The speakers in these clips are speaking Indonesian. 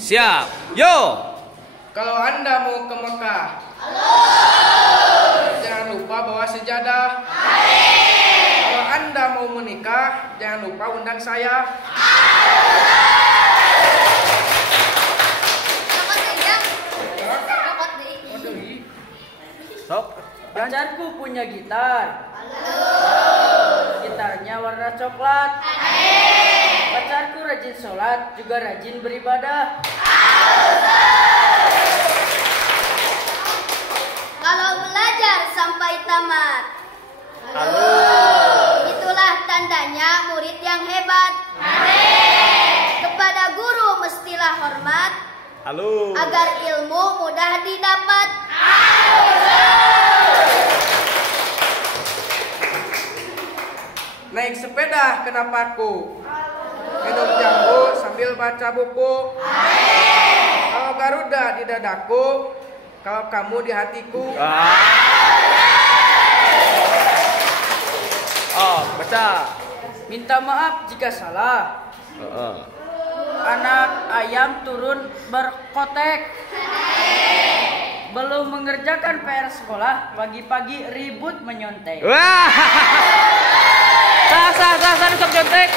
Siap. Yo. Kalau Anda mau ke Mekah, jangan lupa bawa sejadah. Kalau Anda mau menikah, jangan lupa undang saya. Sok. Pacarku punya gitar. Gitarnya warna coklat. Pacarku rajin sholat, juga rajin beribadah. Kalau belajar sampai tamat, itulah tandanya murid yang hebat. Kepada guru mestilah hormat, Halo. agar ilmu mudah didapat. Naik sepeda ke Napaku, minum jambu sambil baca buku. Kalau Garuda di dadaku, kalau kamu di hatiku. Oh, baca. Minta maaf jika salah. Anak ayam turun berkotek. Belum mengerjakan PR sekolah, pagi-pagi ribut menyontek. Wah. Sah sok nyontek.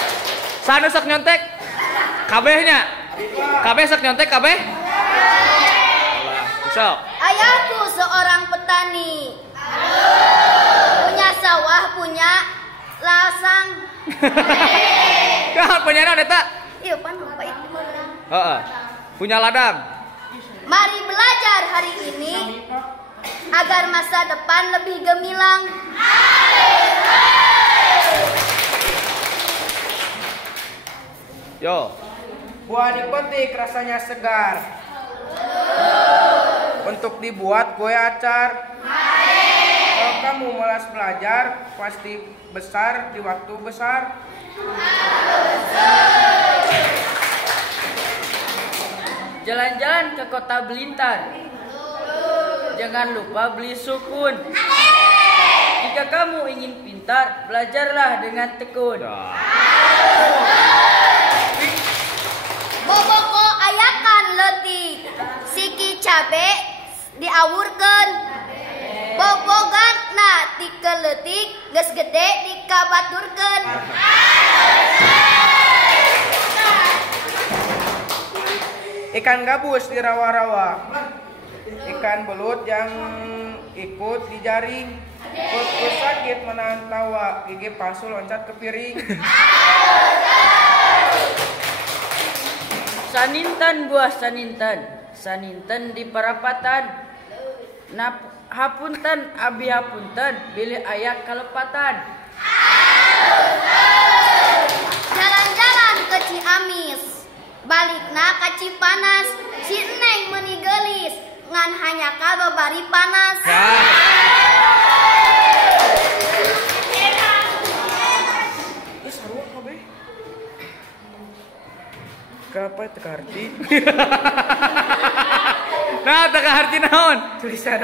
Sanu sok nyontek. Kabehnya. Kabeh sok nyontek kabeh. Sok. Ayahku seorang petani, punya sawah, punya lasang. Kan punya naon eta? Iya, pan lupa itu. Heeh. Punya ladang. Mari belajar hari ini agar masa depan lebih gemilang. Yo. Buah dipetik rasanya segar. Untuk dibuat kue acar. Kalau kamu malas belajar, pasti besar di waktu besar. Jalan-jalan ke kota Blitar. Jangan lupa beli sukun. Jika kamu ingin pintar, belajarlah dengan tekun. Boboko ayakan letik, siki cabe diawurkeun. Bobogan na ti keletik, geus gede dikabaturkeun. Ikan gabus di rawa-rawa. Ikan belut yang ikut dijaring. Perutku sakit menahan tawa, gigi palsu loncat ke piring. Saninten buah saninten, saninten di perapatan. Hapunten abi hapunten, bilih aya kalepatan. Jalan-jalan ke Ciamis, balikna ka Cipanas. Si Neng meuni geulis, ngan hanya kababari panas. Kenapa teka harti? Nah, teka harti naon? Tulisan.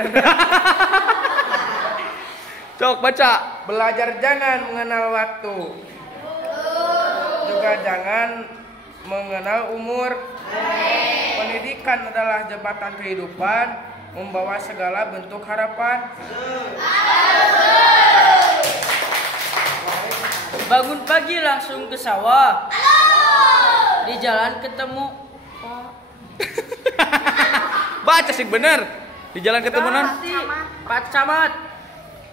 Cok baca. Belajar jangan mengenal waktu. Juga jangan mengenal umur. Pendidikan adalah jembatan kehidupan, membawa segala bentuk harapan. Bangun pagi langsung ke sawah. Di jalan ketemu Baca sih bener. Di jalan ketemu non. Pak Camat.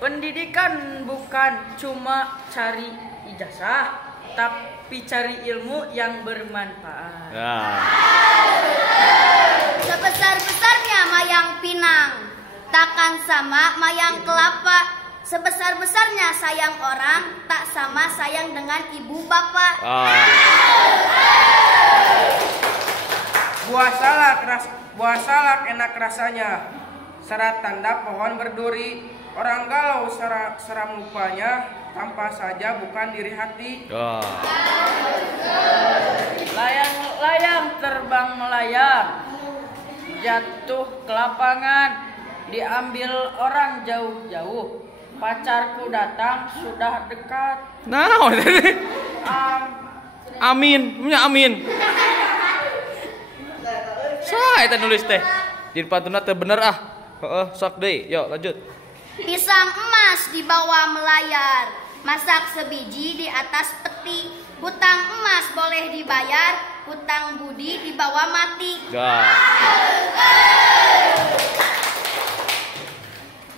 Pendidikan bukan cuma cari ijazah, tapi cari ilmu yang bermanfaat. Sebesar-besarnya mayang pinang, takkan sama mayang kelapa. Sebesar-besarnya sayang orang, tak sama sayang dengan ibu bapak. Buah salak enak rasanya. Serat tanda pohon berduri. Orang galau seram lupanya, tanpa saja bukan diri hati. Layang-layang terbang melayang, jatuh ke lapangan, diambil orang jauh-jauh. Pacarku datang sudah dekat. Nah, amin, punya amin. Kumaha eta nulis teh? Jin pantuna teu bener ah. Heeh, sok deui. Yo lanjut. Pisang emas dibawa melayar, masak sebiji di atas peti. Hutang emas boleh dibayar, hutang budi dibawa mati. Gas.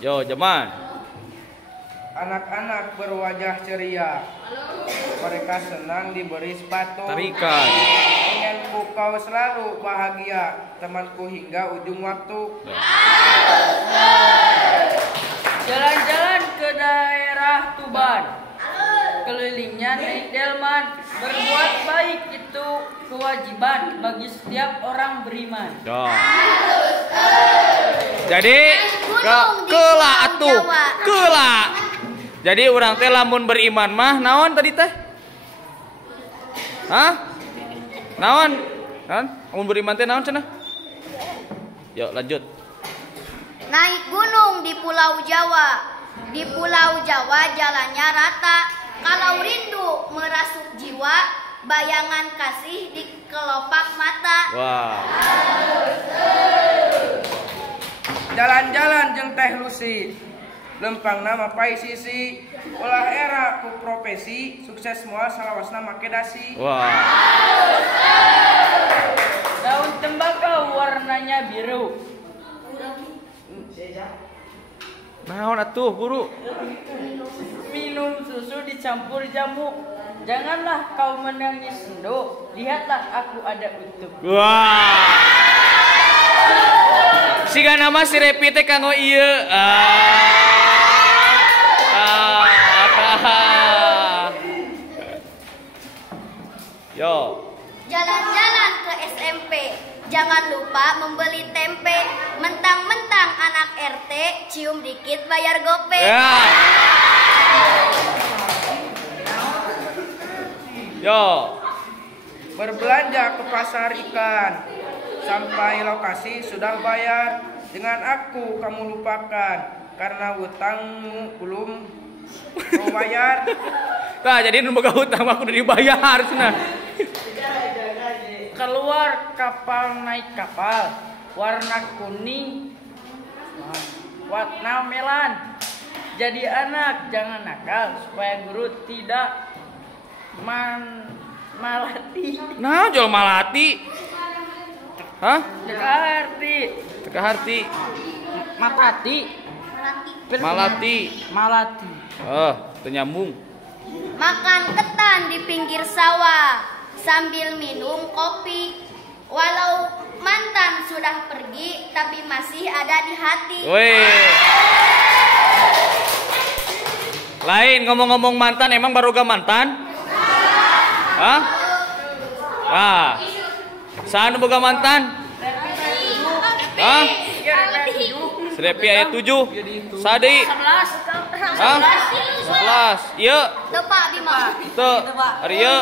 Yo, Jaman. Anak-anak berwajah ceria. Mereka senang diberi sepatu. Tarikan. Inginku kau selalu bahagia, temanku hingga ujung waktu. Jalan-jalan ke daerah Tuban. Kelilingnya naik delman. Berbuat baik itu kewajiban bagi setiap orang beriman. Jadi keula atuh, keula. Jadi urang teh lamun beriman mah naon tadi teh? Hah? Naon? Naon? Lamun beriman teh naon cenah? Yuk lanjut. Naik gunung di Pulau Jawa. Di Pulau Jawa jalannya rata. Kalau rindu merasuk jiwa, bayangan kasih di kelopak mata. Wah. Jalan-jalan jeung Teh Lucy. Lempang nama pai sisi. Ulah era ku profesi, sukses moal salawasna make dasi. Wah. Daun tembakau warnanya biru. Naon atuh, Guru? Minum susu dicampur jamu. Janganlah kau menangis sendu. Lihatlah aku ada utuh. Wah. Siga nama si Repi teh kanggo ieu. Yo. Jalan-jalan ke SMP. Jangan lupa membeli tempe. Mentang-mentang anak RT, cium dikit bayar gope. Ya. Yo. Berbelanja ke pasar ikan. Sampai lokasi sudah bayar. Dengan aku kamu lupakan, karena hutangmu belum mau bayar. Tah jadi nu boga hutang mah kudu dibayar cenah. Keluar kapal naik kapal. Warna kuning. Warna melan. Jadi anak jangan nakal supaya guru tidak malati. Nah, jual malati. Hah? Teka harti. Matati. Malati. Teu nyambung. Makan ketan di pinggir sawah sambil minum kopi. Walau mantan sudah pergi, tapi masih ada di hati. Weh. Lain ngomong-ngomong mantan, emang baru gak mantan? Hah? Ah. Saan boga mantan? Hah? Srepi ayat 7. Sadi. 11. Hah? 11. Ieu. Teu Pak Bima. Teu. Ari ieu.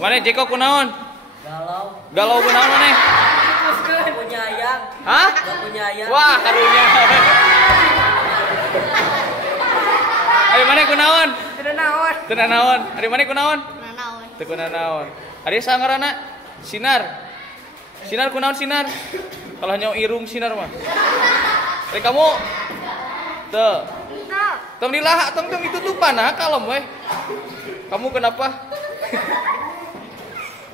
Mane Jeko kunaon? Galau kunaon maneh? Gak punya ayam. Hah? Gak punya ayam. Wah, karunya. Ari maneh kunaon? Teu naon. Ari maneh kunaon? Nanaon. Teu kunaon. Ari sangarana Sinar. Sinar kunaon Sinar? Kalau hanya irung Sinar mah. Ari kamu teu. Tong dilaha, tong ditutupan nah kalem weh. Kamu kenapa?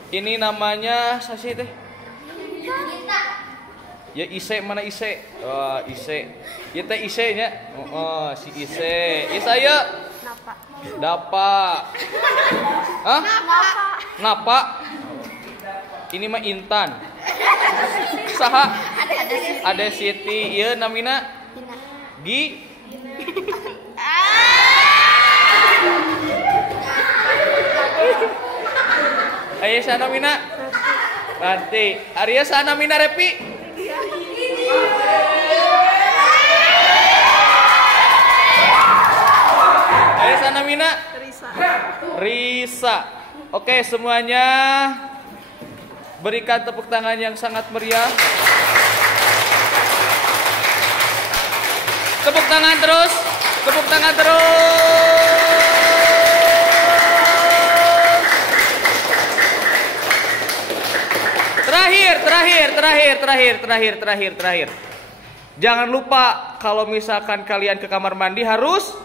Ini namanya sasi teh. Ya Ise, mana Ise? Oh, Ise. Ieu teh Ise nya. Oh, si Ise. Isa ye. Dapa. Hah? Napa? Ini mah Intan. Saha? Ada Siti. Ieu namina Gi. Ayo sana mina. Nanti. Arya sana mina Repi. Ayo sana mina. Risa. Oke semuanya. Berikan tepuk tangan yang sangat meriah. Tepuk tangan terus. Tepuk tangan terus. terakhir. Jangan lupa kalau misalkan kalian ke kamar mandi harus